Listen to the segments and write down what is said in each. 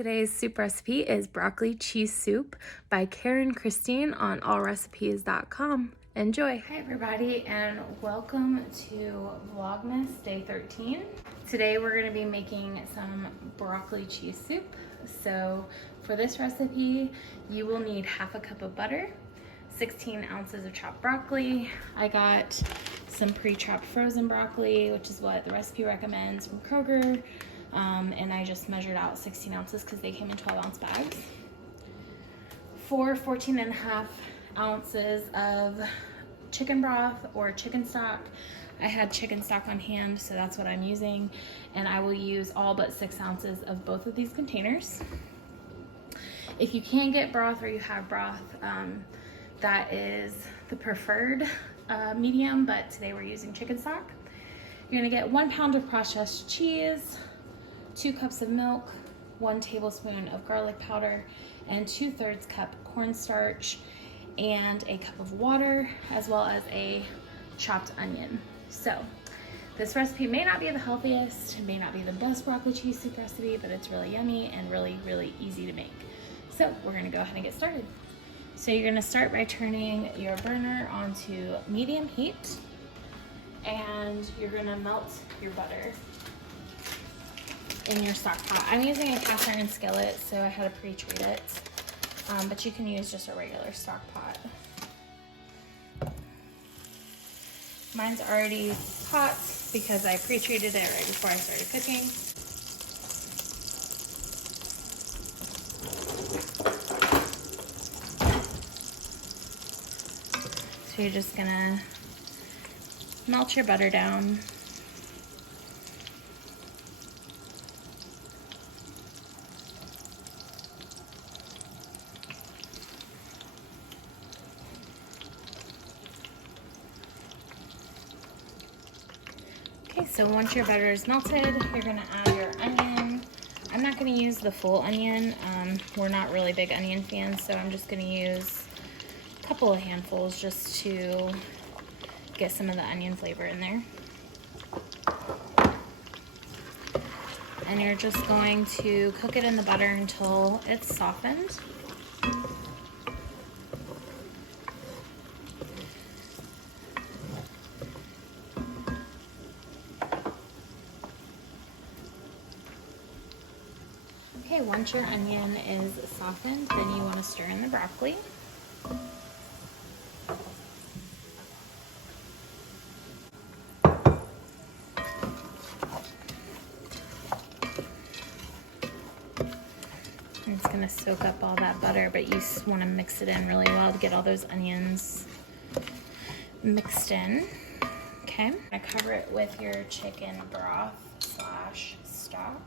Today's soup recipe is broccoli cheese soup by Karen Christine on allrecipes.com. Enjoy. Hi everybody and welcome to Vlogmas day 13. Today we're going to be making some broccoli cheese soup. So for this recipe you will need half a cup of butter, 16 ounces of chopped broccoli. I got some pre-chopped frozen broccoli, which is what the recipe recommends from Kroger. And I just measured out 16 ounces because they came in 12-ounce bags. 14.5 ounces of chicken broth or chicken stock. I had chicken stock on hand, so that's what I'm using. And I will use all but 6 ounces of both of these containers. If you can't get broth or you have broth, that is the preferred medium, but today we're using chicken stock. You're gonna get 1 pound of processed cheese, 2 cups of milk, 1 tablespoon of garlic powder, and 2/3 cup cornstarch, and a cup of water, as well as a chopped onion. So this recipe may not be the healthiest, it may not be the best broccoli cheese soup recipe, but it's really yummy and really easy to make. So we're gonna go ahead and get started. So you're gonna start by turning your burner onto medium heat, and you're gonna melt your butter in your stock pot. I'm using a cast iron skillet, so I had to pre-treat it, but you can use just a regular stock pot. Mine's already hot because I pre-treated it right before I started cooking. So you're just gonna melt your butter down. Okay, so once your butter is melted, you're gonna add your onion. I'm not gonna use the full onion. We're not really big onion fans, so I'm just gonna use a couple of handfuls just to get some of the onion flavor in there. And you're just going to cook it in the butter until it's softened. Okay, once your onion is softened, then you want to stir in the broccoli. And it's going to soak up all that butter, but you want to mix it in really well to get all those onions mixed in. Okay, I'm going to cover it with your chicken broth / stock.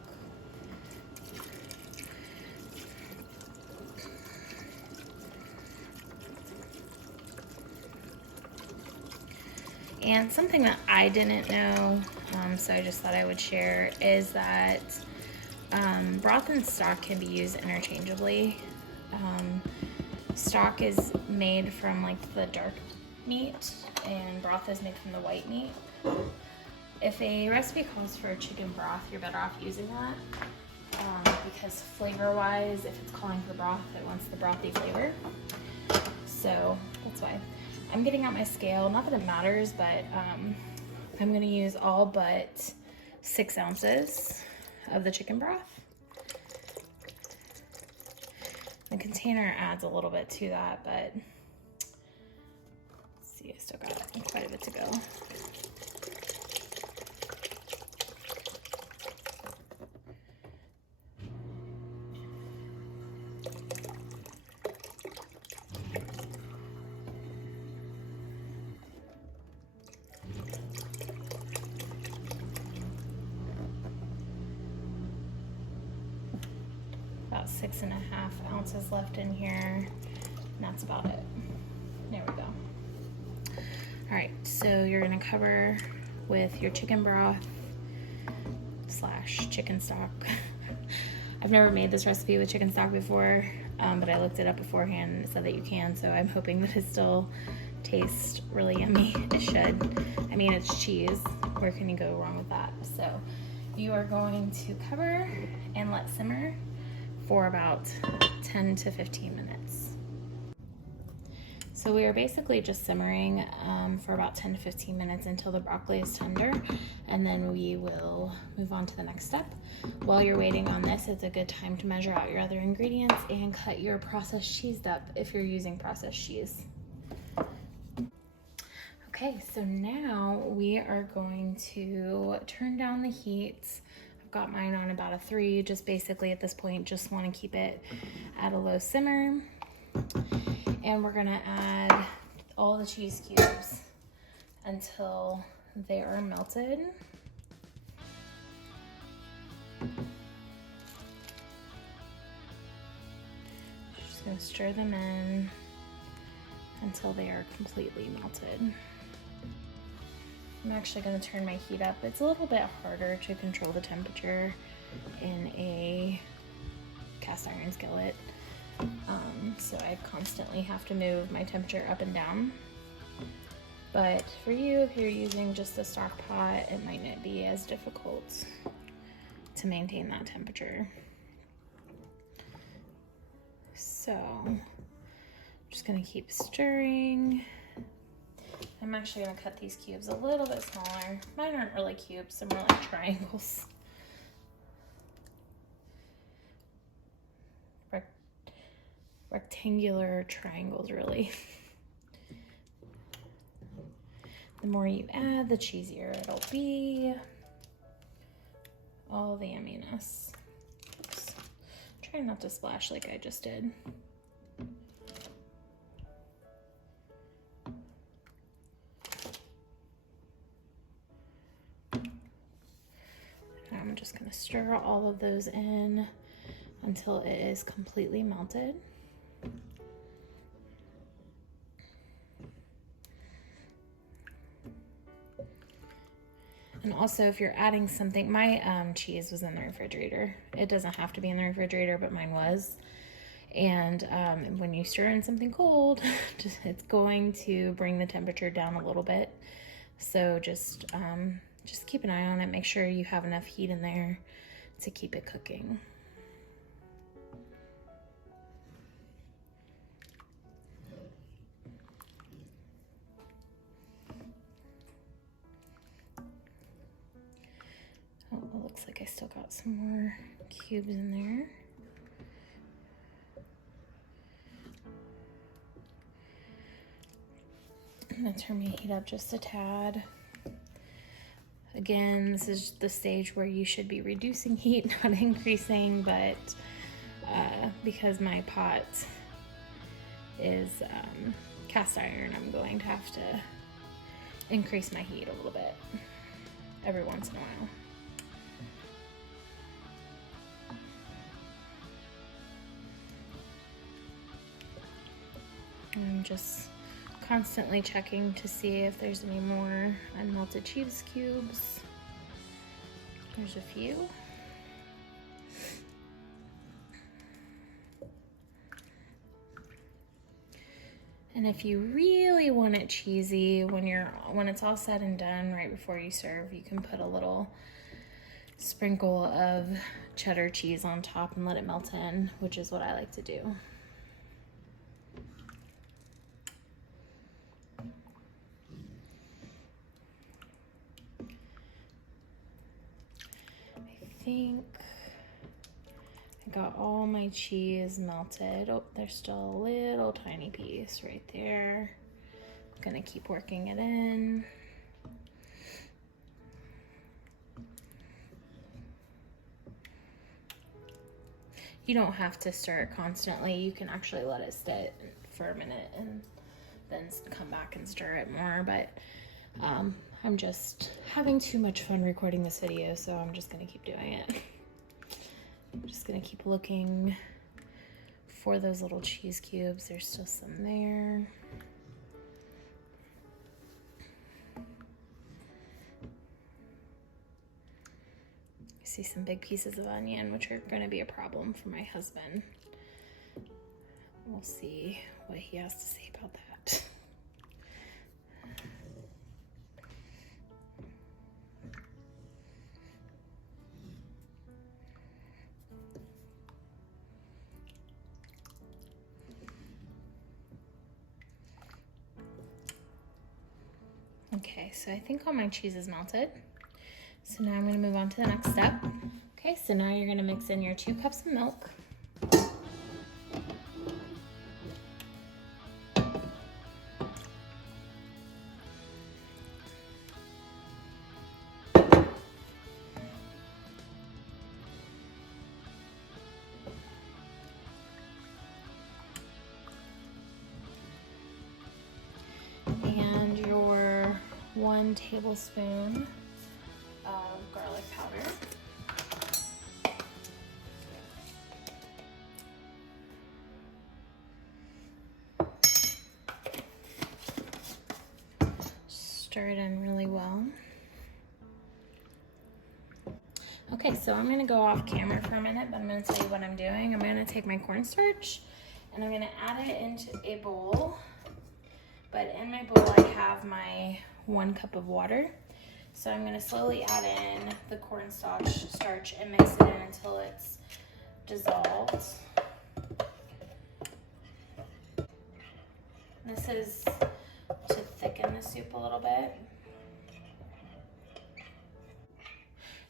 And something that I didn't know, so I just thought I would share, is that broth and stock can be used interchangeably. Stock is made from like the dark meat, and broth is made from the white meat. If a recipe calls for chicken broth, you're better off using that, because flavor-wise, if it's calling for broth, it wants the brothy flavor. So that's why. I'm getting out my scale, not that it matters, but I'm gonna use all but 6 ounces of the chicken broth. The container adds a little bit to that, but let's see, I still got quite a bit to go. About 6.5 ounces left in here, and that's about it. There we go. All right, so you're gonna cover with your chicken broth / chicken stock. I've never made this recipe with chicken stock before, but I looked it up beforehand and it said that you can, so I'm hoping that it still tastes really yummy. It should. I mean, it's cheese. Where can you go wrong with that? So you are going to cover and let simmer for about 10 to 15 minutes. So we are basically just simmering for about 10 to 15 minutes until the broccoli is tender, and then we will move on to the next step. While you're waiting on this, it's a good time to measure out your other ingredients and cut your processed cheese up if you're using processed cheese. Okay, so now we are going to turn down the heat. I've got mine on about a 3, just basically at this point, just want to keep it at a low simmer. And we're gonna add all the cheese cubes until they are melted. Just gonna stir them in until they are completely melted. I'm actually gonna turn my heat up. It's a little bit harder to control the temperature in a cast iron skillet. So I constantly have to move my temperature up and down. But for you, if you're using just a stock pot, it might not be as difficult to maintain that temperature. So I'm just gonna keep stirring. I'm actually gonna cut these cubes a little bit smaller. Mine aren't really cubes, they're more like triangles. Rectangular triangles, really. The more you add, the cheesier it'll be. All the yumminess. Oops. Try not to splash like I just did. I'm just gonna stir all of those in until it is completely melted. And also, if you're adding something, my cheese was in the refrigerator. It doesn't have to be in the refrigerator, but mine was. And when you stir in something cold, it's going to bring the temperature down a little bit. So just keep an eye on it. Make sure you have enough heat in there to keep it cooking. Oh, it looks like I still got some more cubes in there. I'm gonna turn my heat up just a tad. Again, this is the stage where you should be reducing heat, not increasing, but because my pot is cast iron, I'm going to have to increase my heat a little bit every once in a while. I'm just constantly checking to see if there's any more unmelted cheese cubes. There's a few. And if you really want it cheesy, when it's all said and done, right before you serve, you can put a little sprinkle of cheddar cheese on top and let it melt in, which is what I like to do. I think I got all my cheese melted. Oh, there's still a little tiny piece right there. I'm gonna keep working it in. You don't have to stir it constantly. You can actually let it sit for a minute and then come back and stir it more, but I'm just having too much fun recording this video, so I'm just gonna keep doing it. I'm just gonna keep looking for those little cheese cubes. There's still some there. I see some big pieces of onion, which are gonna be a problem for my husband. We'll see what he has to say about that. Okay, so I think all my cheese is melted. So now I'm gonna move on to the next step. Okay, so now you're gonna mix in your 2 cups of milk. And your 1 tablespoon of garlic powder. Stir it in really well. Okay, so I'm gonna go off camera for a minute, but I'm gonna tell you what I'm doing. I'm gonna take my cornstarch and I'm gonna add it into a bowl. But in my bowl, I have my 1 cup of water. So I'm gonna slowly add in the cornstarch and mix it in until it's dissolved. This is to thicken the soup a little bit.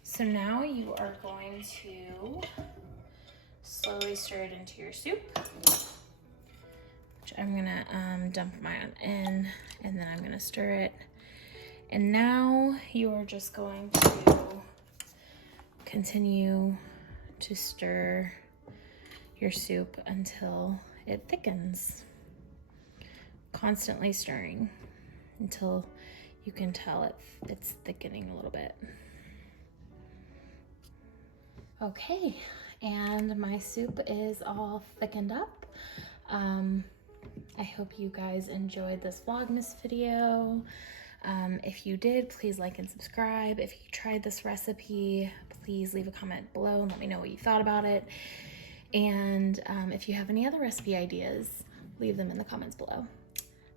So now you are going to slowly stir it into your soup, which I'm gonna dump mine in, and then I'm gonna stir it. And now you are just going to continue to stir your soup until it thickens. Constantly stirring until you can tell it's thickening a little bit. Okay, and my soup is all thickened up. I hope you guys enjoyed this Vlogmas video. If you did, please like and subscribe. If you tried this recipe, please leave a comment below and let me know what you thought about it. And if you have any other recipe ideas, leave them in the comments below.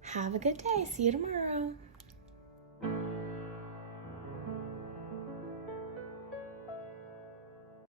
Have a good day. See you tomorrow.